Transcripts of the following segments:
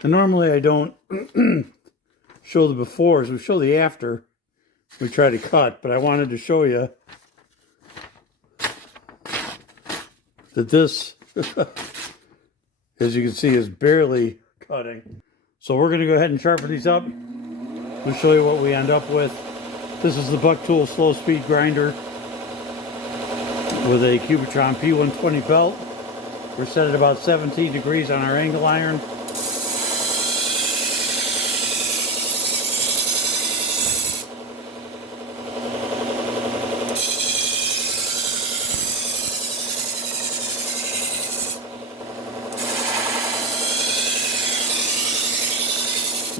And normally I don't show the befores. We show the after. We try to cut, but I wanted to show you that this, as you can see, is barely cutting. So we're going to go ahead and sharpen these up. We'll show you what we end up with. This is the Buck Tool slow speed grinder with a Cubitron P120 belt. We're set at about 17 degrees on our angle iron.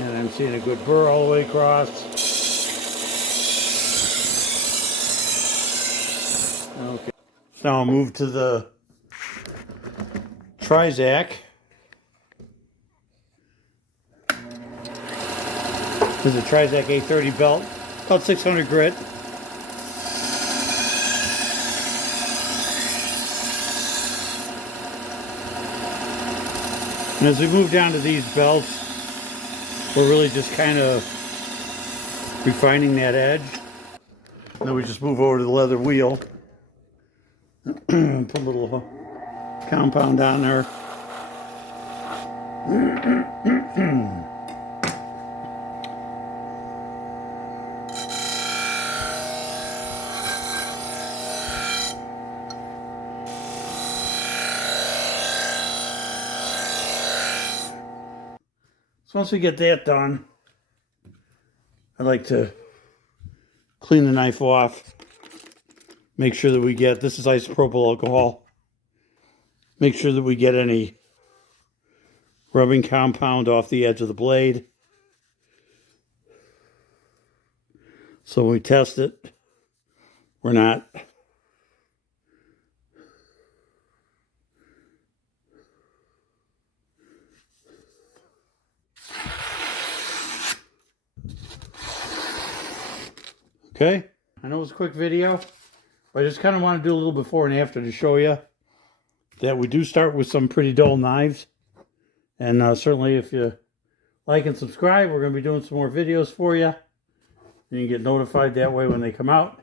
And I'm seeing a good burr all the way across. Okay. So now I'll move to the Trizac. This is a Trizac 830 belt, about 600 grit. And as we move down to these belts, we're really just kind of refining that edge. And then we just move over to the leather wheel. Put a little compound on there. So once we get that done, I like to clean the knife off. Make sure that we get, this is isopropyl alcohol. Make sure that we get any rubbing compound off the edge of the blade. So when we test it, we're not okay. I know it was a quick video, but I just kind of want to do a little before and after to show you that we do start with some pretty dull knives. And certainly if you like and subscribe, we're going to be doing some more videos for you. You can get notified that way when they come out.